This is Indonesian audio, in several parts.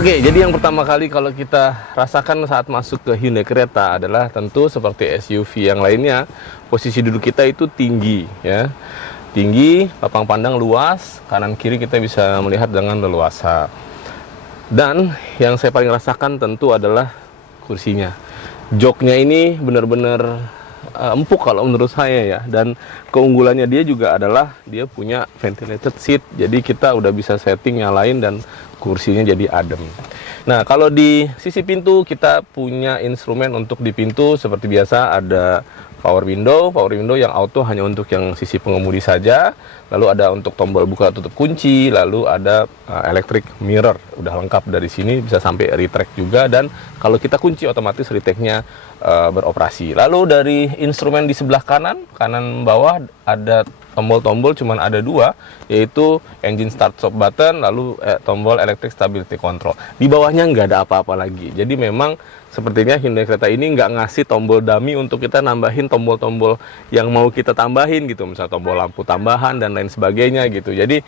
Oke, jadi yang pertama kali kalau kita rasakan saat masuk ke Hyundai Creta adalah tentu seperti SUV yang lainnya, posisi duduk kita itu tinggi ya. Tinggi, lapang pandang luas, kanan kiri kita bisa melihat dengan leluasa. Dan yang saya paling rasakan tentu adalah kursinya. Joknya ini benar-benar empuk kalau menurut saya ya. Dan keunggulannya dia juga adalah dia punya ventilated seat. Jadi kita udah bisa setting nyalain dan kursinya jadi adem. Nah, kalau di sisi pintu kita punya instrumen untuk di pintu seperti biasa ada power window yang auto hanya untuk yang sisi pengemudi saja. Lalu ada untuk tombol buka tutup kunci, lalu ada electric mirror. Udah lengkap dari sini, bisa sampai retract juga, dan kalau kita kunci otomatis retract-nya beroperasi. Lalu dari instrumen di sebelah kanan bawah ada tombol-tombol, cuman ada dua, yaitu engine start stop button, lalu tombol electric stability control. Di bawahnya nggak ada apa-apa lagi. Jadi memang sepertinya Hyundai Creta ini nggak ngasih tombol dummy untuk kita nambahin tombol-tombol yang mau kita tambahin gitu, misalnya tombol lampu tambahan dan lain sebagainya gitu. Jadi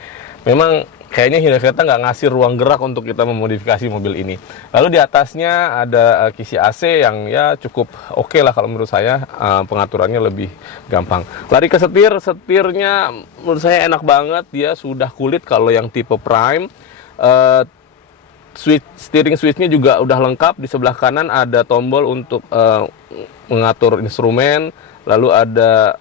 memang kayaknya Hyundai Creta nggak ngasih ruang gerak untuk kita memodifikasi mobil ini. Lalu di atasnya ada kisi AC yang ya cukup oke lah kalau menurut saya, pengaturannya lebih gampang. Lari ke setirnya menurut saya enak banget, dia sudah kulit kalau yang tipe Prime. Steering switch-nya juga udah lengkap. Di sebelah kanan ada tombol untuk mengatur instrumen, lalu ada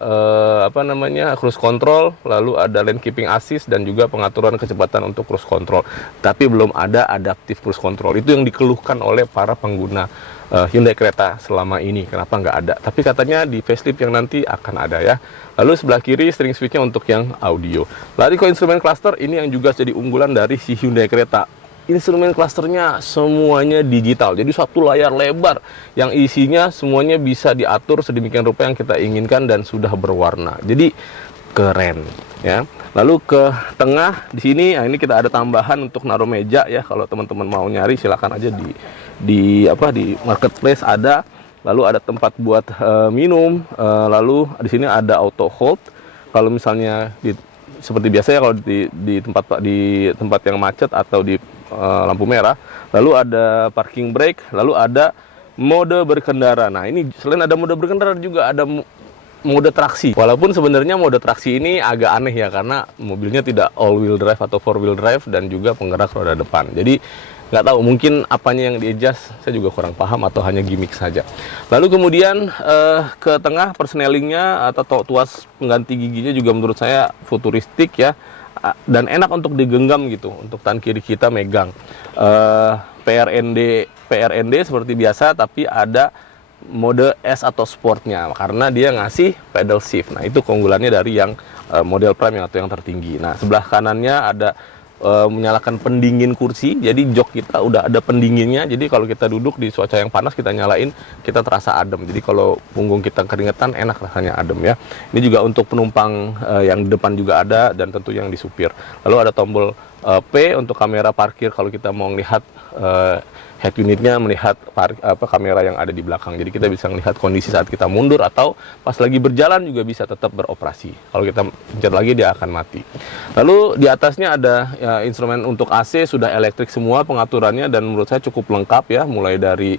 cruise control, lalu ada lane keeping assist dan juga pengaturan kecepatan untuk cruise control. Tapi belum ada adaptive cruise control. Itu yang dikeluhkan oleh para pengguna Hyundai Creta selama ini. Kenapa nggak ada? Tapi katanya di facelift yang nanti akan ada ya. Lalu sebelah kiri steering switch-nya untuk yang audio. Lari ke instrumen cluster, ini yang juga jadi unggulan dari si Hyundai Creta. Instrumen clusternya semuanya digital, jadi satu layar lebar yang isinya semuanya bisa diatur sedemikian rupa yang kita inginkan dan sudah berwarna. Jadi keren ya. Lalu ke tengah di sini, ini kita ada tambahan untuk naruh meja ya. Kalau teman-teman mau nyari silakan aja di marketplace ada. Lalu ada tempat buat minum. Lalu di sini ada auto hold. Kalau misalnya seperti biasa ya, kalau di tempat yang macet atau di lampu merah, lalu ada parking brake, lalu ada mode berkendara. Nah, ini selain ada mode berkendara juga ada mode traksi. Walaupun sebenarnya mode traksi ini agak aneh ya, karena mobilnya tidak all wheel drive atau four wheel drive dan juga penggerak roda depan. Jadi nggak tahu, mungkin apanya yang di-adjust, saya juga kurang paham atau hanya gimmick saja. Lalu kemudian ke tengah persnelingnya atau tuas pengganti giginya juga menurut saya futuristik ya, dan enak untuk digenggam gitu, untuk tangan kiri kita megang. PRND seperti biasa, tapi ada mode S atau sportnya karena dia ngasih pedal shift. Nah, itu keunggulannya dari yang model Prime atau yang tertinggi. Nah, sebelah kanannya ada menyalakan pendingin kursi, jadi jok kita udah ada pendinginnya, jadi kalau kita duduk di cuaca yang panas kita nyalain, kita terasa adem. Jadi kalau punggung kita keringetan enak rasanya, adem ya. Ini juga untuk penumpang yang di depan juga ada, dan tentu yang di supir. Lalu ada tombol P untuk kamera parkir kalau kita mau melihat head unitnya, melihat kamera yang ada di belakang. Jadi kita bisa melihat kondisi saat kita mundur atau pas lagi berjalan juga bisa tetap beroperasi. Kalau kita pencet lagi dia akan mati. Lalu di atasnya ada instrumen untuk AC, sudah elektrik semua pengaturannya, dan menurut saya cukup lengkap ya. Mulai dari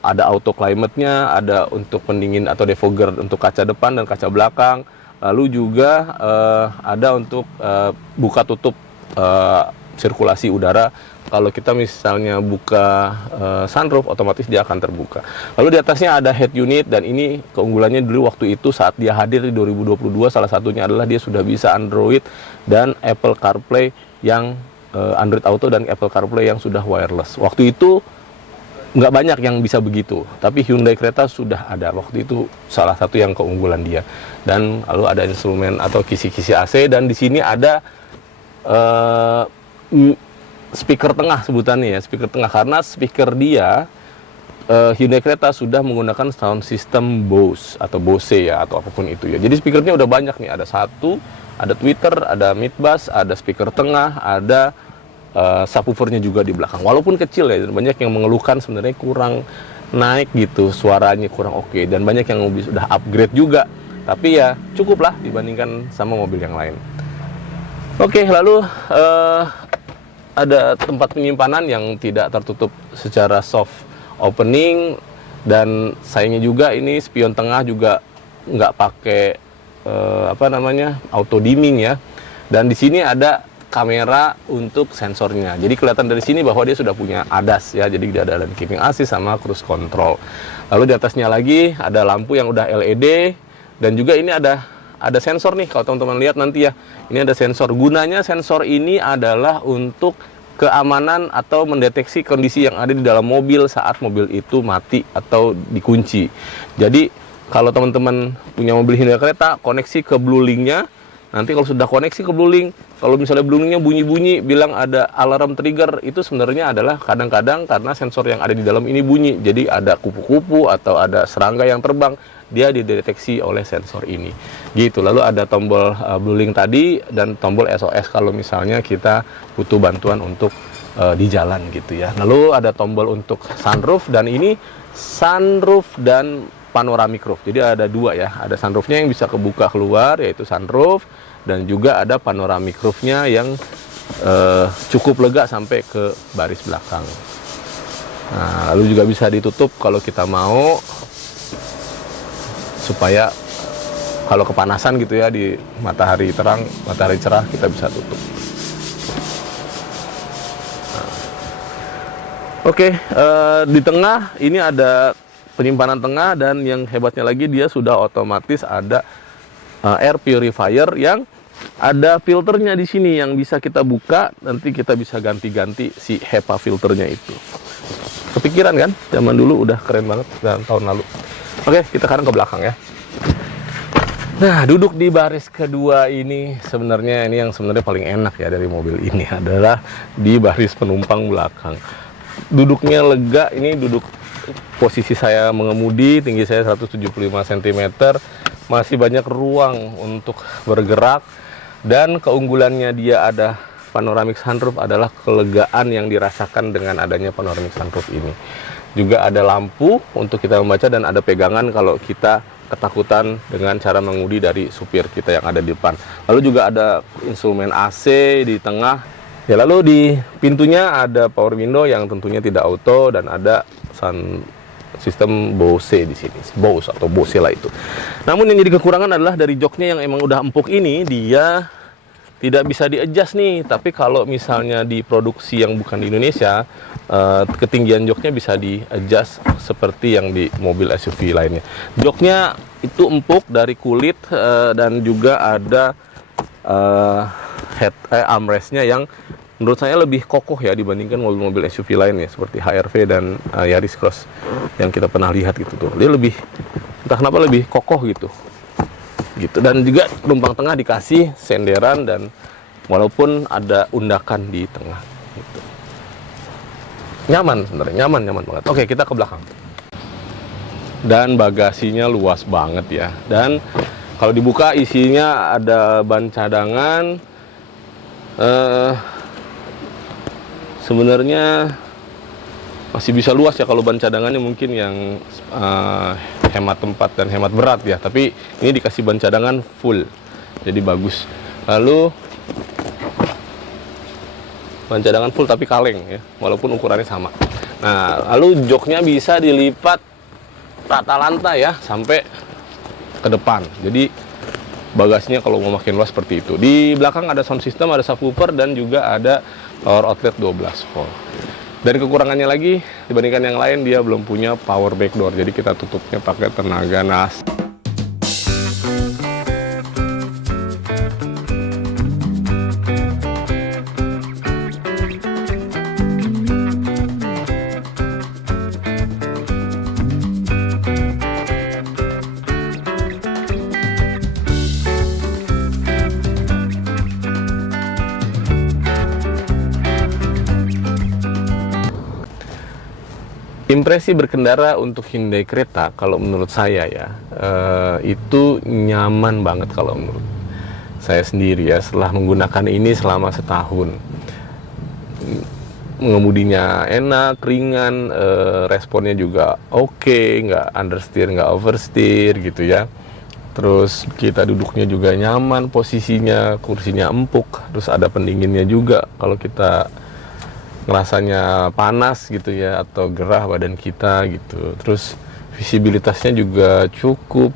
ada auto climate-nya, ada untuk pendingin atau defogger untuk kaca depan dan kaca belakang. Lalu juga ada untuk buka tutup sirkulasi udara. Kalau kita misalnya buka sunroof, otomatis dia akan terbuka. Lalu di atasnya ada head unit, dan ini keunggulannya dulu waktu itu saat dia hadir di 2022, salah satunya adalah dia sudah bisa Android dan Apple CarPlay yang Android Auto dan Apple CarPlay yang sudah wireless. Waktu itu nggak banyak yang bisa begitu, tapi Hyundai Creta sudah ada. Waktu itu salah satu yang keunggulan dia. Dan lalu ada instrumen atau kisi-kisi AC, dan di sini ada speaker tengah sebutannya ya, speaker tengah, karena speaker dia Hyundai Creta sudah menggunakan sound system Bose atau Bose ya, atau apapun itu ya. Jadi speakernya udah banyak nih, ada satu, ada tweeter, ada mid bass, ada speaker tengah, ada subwoofernya juga di belakang. Walaupun kecil ya, banyak yang mengeluhkan sebenarnya kurang naik gitu, suaranya kurang oke, dan banyak yang mobil sudah upgrade juga. Tapi ya cukup lah dibandingkan sama mobil yang lain. Oke, lalu ada tempat penyimpanan yang tidak tertutup secara soft opening, dan sayangnya juga ini spion tengah juga nggak pakai auto dimming ya. Dan di sini ada kamera untuk sensornya. Jadi kelihatan dari sini bahwa dia sudah punya ADAS ya. Jadi dia ada lane keeping assist sama cruise control. Lalu di atasnya lagi ada lampu yang udah LED, dan juga ini ada sensor nih kalau teman-teman lihat nanti ya. Ini ada sensor. Gunanya sensor ini adalah untuk keamanan atau mendeteksi kondisi yang ada di dalam mobil saat mobil itu mati atau dikunci. Jadi kalau teman-teman punya mobil Hyundai Creta, koneksi ke Blue Link-nya. Nanti kalau sudah koneksi ke Blue Link, kalau misalnya Blue Link-nya bunyi-bunyi, bilang ada alarm trigger, itu sebenarnya adalah kadang-kadang karena sensor yang ada di dalam ini bunyi. Jadi ada kupu-kupu atau ada serangga yang terbang, dia dideteksi oleh sensor ini. Gitu. Lalu ada tombol Blue Link tadi dan tombol SOS kalau misalnya kita butuh bantuan untuk di jalan gitu ya. Lalu ada tombol untuk sunroof, dan ini sunroof dan panoramic roof. Jadi ada dua ya, ada sunroofnya yang bisa kebuka keluar yaitu sunroof, dan juga ada panoramic roofnya yang cukup lega sampai ke baris belakang. Nah, lalu juga bisa ditutup kalau kita mau, supaya kalau kepanasan gitu ya di matahari terang, matahari cerah, kita bisa tutup. Oke, di tengah ini ada penyimpanan tengah, dan yang hebatnya lagi dia sudah otomatis ada air purifier yang ada filternya di sini yang bisa kita buka, nanti kita bisa ganti-ganti si HEPA filternya itu. Kepikiran kan? Zaman dulu udah keren banget dan tahun lalu. Oke, kita sekarang ke belakang ya. Nah, duduk di baris kedua ini sebenarnya ini yang sebenarnya paling enak ya dari mobil ini adalah di baris penumpang belakang. Duduknya lega, ini duduk posisi saya mengemudi, tinggi saya 175 cm, masih banyak ruang untuk bergerak, dan keunggulannya dia ada panoramic sunroof adalah kelegaan yang dirasakan dengan adanya panoramic sunroof ini. Juga ada lampu untuk kita membaca, dan ada pegangan kalau kita ketakutan dengan cara mengemudi dari supir kita yang ada di depan. Lalu juga ada instrumen AC di tengah. Ya, lalu di pintunya ada power window yang tentunya tidak auto, dan ada sistem Bose di sini, Bose atau Bose lah itu. Namun yang jadi kekurangan adalah dari joknya yang emang udah empuk ini, dia tidak bisa di-adjust nih. Tapi kalau misalnya di produksi yang bukan di Indonesia, ketinggian joknya bisa di-adjust seperti yang di mobil SUV lainnya. Joknya itu empuk dari kulit, dan juga ada armrestnya yang menurut saya lebih kokoh ya dibandingkan mobil-mobil SUV lainnya seperti HR-V dan Yaris Cross yang kita pernah lihat gitu tuh. Dia lebih, entah kenapa lebih kokoh gitu. Dan juga penumpang tengah dikasih senderan, dan walaupun ada undakan di tengah gitu. Nyaman sebenarnya, nyaman banget. Oke, kita ke belakang. Dan bagasinya luas banget ya. Dan kalau dibuka isinya ada ban cadangan. Sebenarnya masih bisa luas ya kalau ban cadangannya mungkin yang hemat tempat dan hemat berat ya. Tapi ini dikasih ban cadangan full, jadi bagus. Lalu ban cadangan full tapi kaleng ya, walaupun ukurannya sama. Nah, lalu joknya bisa dilipat rata lantai ya sampai ke depan. Jadi bagasinya kalau mau makin luas seperti itu. Di belakang ada sound system, ada subwoofer, dan juga ada power outlet 12 volt. Dari kekurangannya lagi, dibandingkan yang lain, dia belum punya power back door. Jadi kita tutupnya pakai tenaga nas. Impresi berkendara untuk Hyundai Creta kalau menurut saya ya, itu nyaman banget kalau menurut saya sendiri ya, setelah menggunakan ini selama setahun. Mengemudinya enak, ringan, responnya juga oke, nggak understeer, nggak oversteer gitu ya. Terus kita duduknya juga nyaman, posisinya, kursinya empuk, terus ada pendinginnya juga kalau kita ngerasanya panas gitu ya, atau gerah badan kita gitu. Terus visibilitasnya juga cukup,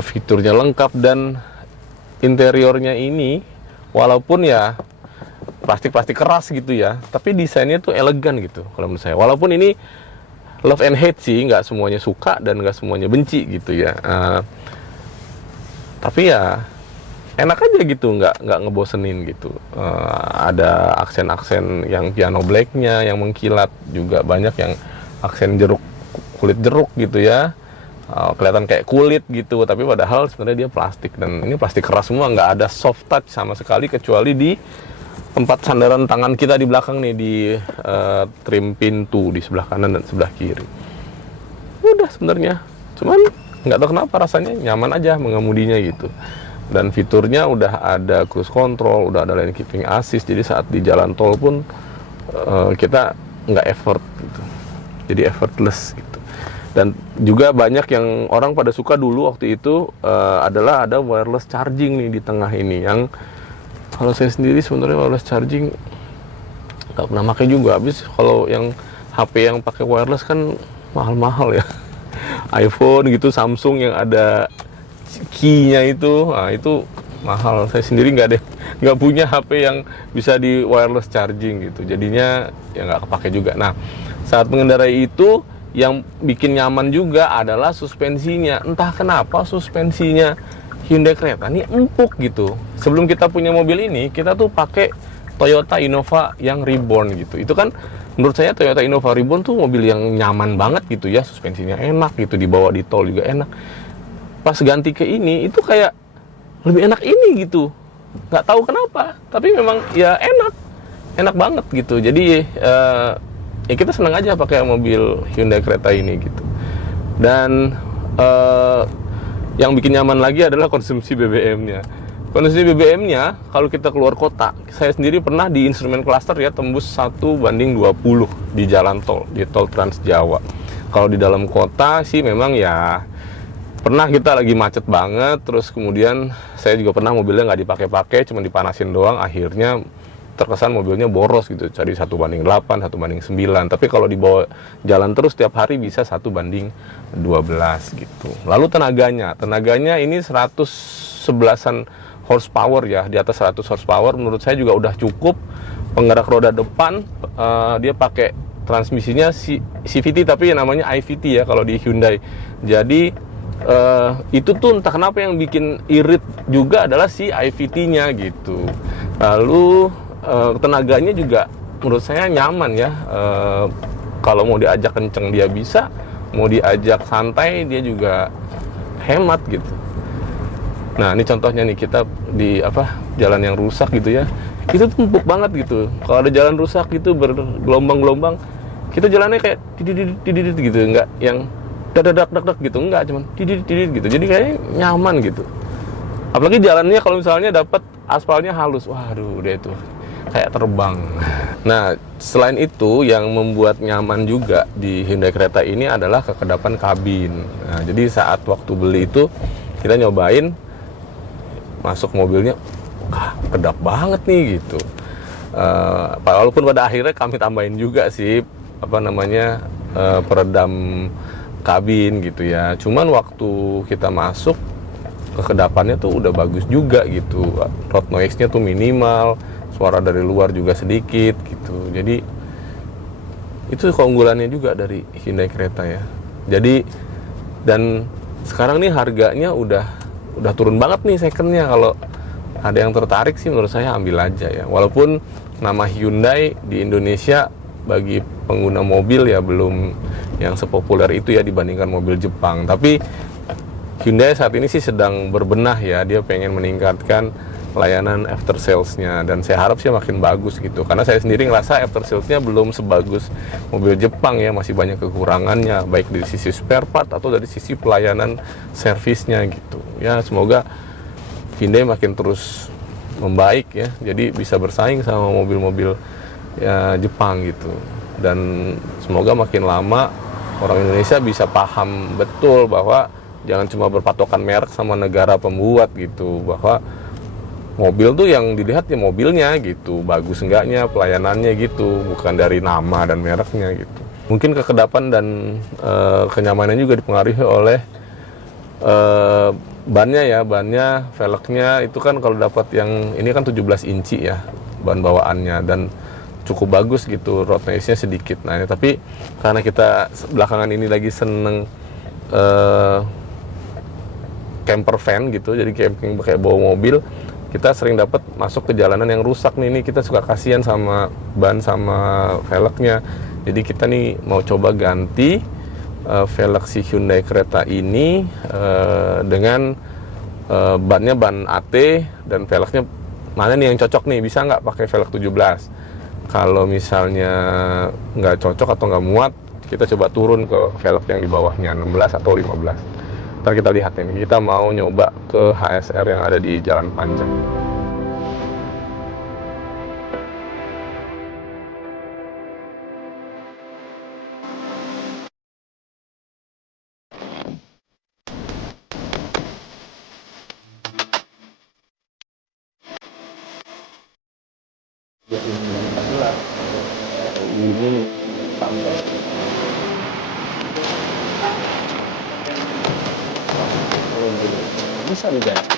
fiturnya lengkap, dan interiornya ini walaupun ya plastik-plastik keras gitu ya, tapi desainnya tuh elegan gitu kalau menurut saya. Walaupun ini love and hate sih, nggak semuanya suka dan nggak semuanya benci gitu ya. Tapi ya enak aja gitu, nggak ngebosenin gitu. Ada aksen-aksen yang piano blacknya yang mengkilat, juga banyak yang aksen kulit jeruk gitu ya. Kelihatan kayak kulit gitu, tapi padahal sebenarnya dia plastik, dan ini plastik keras semua, nggak ada soft touch sama sekali kecuali di tempat sandaran tangan kita di belakang nih, di trim pintu di sebelah kanan dan sebelah kiri. Udah sebenarnya, cuman nggak tahu kenapa rasanya nyaman aja mengemudinya gitu. Dan fiturnya udah ada cruise control, udah ada lane keeping assist, jadi saat di jalan tol pun kita nggak effort gitu, jadi effortless gitu. Dan juga banyak yang orang pada suka dulu waktu itu adalah ada wireless charging nih di tengah ini, yang kalau saya sendiri sebenarnya wireless charging nggak pernah pakai juga. Habis kalau yang HP yang pakai wireless kan mahal-mahal ya. iPhone gitu, Samsung yang ada key-nya itu, nah itu mahal. Saya sendiri nggak punya HP yang bisa di wireless charging gitu, jadinya ya nggak kepake juga. Nah, saat mengendarai itu yang bikin nyaman juga adalah suspensinya. Entah kenapa suspensinya Hyundai Creta ini empuk gitu. Sebelum kita punya mobil ini, kita tuh pakai Toyota Innova yang Reborn gitu. Itu kan menurut saya Toyota Innova Reborn tuh mobil yang nyaman banget gitu ya, suspensinya enak gitu, dibawa di tol juga enak. Pas ganti ke ini, itu kayak lebih enak ini gitu. Nggak tahu kenapa, tapi memang ya enak banget gitu. Jadi ya kita senang aja pakai mobil Hyundai Creta ini gitu. Dan yang bikin nyaman lagi adalah konsumsi BBM-nya. Konsumsi BBM-nya kalau kita keluar kota, saya sendiri pernah di instrumen cluster ya tembus 1:20 di jalan tol, di tol Trans Jawa. Kalau di dalam kota sih memang ya pernah kita lagi macet banget, terus kemudian saya juga pernah mobilnya nggak dipakai-pakai, cuma dipanasin doang, akhirnya terkesan mobilnya boros gitu, cari 1:8, 1:9. Tapi kalau dibawa jalan terus tiap hari bisa 1:12 gitu. Lalu tenaganya ini 111-an horsepower ya, di atas 100 horsepower menurut saya juga udah cukup. Penggerak roda depan dia pakai transmisinya CVT, tapi namanya IVT ya kalau di Hyundai. Jadi itu tuh entah kenapa yang bikin irit juga adalah si IVT-nya gitu. Lalu tenaganya juga menurut saya nyaman ya. Kalau mau diajak kenceng dia bisa, mau diajak santai dia juga hemat gitu. Nah ini contohnya nih, kita di jalan yang rusak gitu ya, itu tuh empuk banget gitu. Kalau ada jalan rusak gitu bergelombang-gelombang, kita jalannya kayak didit gitu, enggak yang dadak gitu, enggak, cuman didit gitu. Jadi kayaknya nyaman gitu. Apalagi jalannya kalau misalnya dapat aspalnya halus, waduh udah itu kayak terbang. Nah, selain itu yang membuat nyaman juga di Hyundai Creta ini adalah kekedapan kabin. Nah, jadi saat waktu beli itu kita nyobain, masuk mobilnya, kedap banget nih gitu. Walaupun pada akhirnya kami tambahin juga sih peredam kabin gitu ya. Cuman waktu kita masuk, kekedapannya tuh udah bagus juga gitu. Road noise-nya tuh minimal, suara dari luar juga sedikit gitu. Jadi itu keunggulannya juga dari Hyundai Creta ya. Jadi dan sekarang nih harganya udah turun banget nih secondnya. Kalau ada yang tertarik sih menurut saya ambil aja ya. Walaupun nama Hyundai di Indonesia bagi pengguna mobil ya belum yang sepopuler itu ya dibandingkan mobil Jepang. Tapi Hyundai saat ini sih sedang berbenah ya. Dia pengen meningkatkan layanan after sales-nya, dan saya harap sih makin bagus gitu. Karena saya sendiri ngerasa after sales-nya belum sebagus mobil Jepang ya, masih banyak kekurangannya, baik dari sisi spare part atau dari sisi pelayanan servisnya gitu. Ya semoga Hyundai makin terus membaik ya, jadi bisa bersaing sama mobil-mobil ya, Jepang gitu. Dan semoga makin lama orang Indonesia bisa paham betul bahwa jangan cuma berpatokan merek sama negara pembuat gitu, bahwa mobil tuh yang dilihat ya mobilnya gitu, bagus enggaknya, pelayanannya gitu, bukan dari nama dan mereknya gitu. Mungkin kekedapan dan kenyamanan juga dipengaruhi oleh bannya ya, bannya, velgnya itu kan kalau dapat yang ini kan 17 inci ya ban bawaannya dan cukup bagus gitu, road noise-nya sedikit. Nah, tapi karena kita belakangan ini lagi seneng camper van gitu, jadi camping pakai bawa mobil, kita sering dapat masuk ke jalanan yang rusak nih. Ini kita suka kasihan sama ban sama velgnya. Jadi kita nih mau coba ganti velg si Hyundai Creta ini dengan bannya ban AT dan velgnya mana nih yang cocok nih, bisa nggak pakai velg 17. Kalau misalnya nggak cocok atau nggak muat, kita coba turun ke velg yang di bawahnya 16 atau 15. Ntar kita lihat ini, kita mau nyoba ke HSR yang ada di Jalan Panjang. Ini sampai bisa diganti.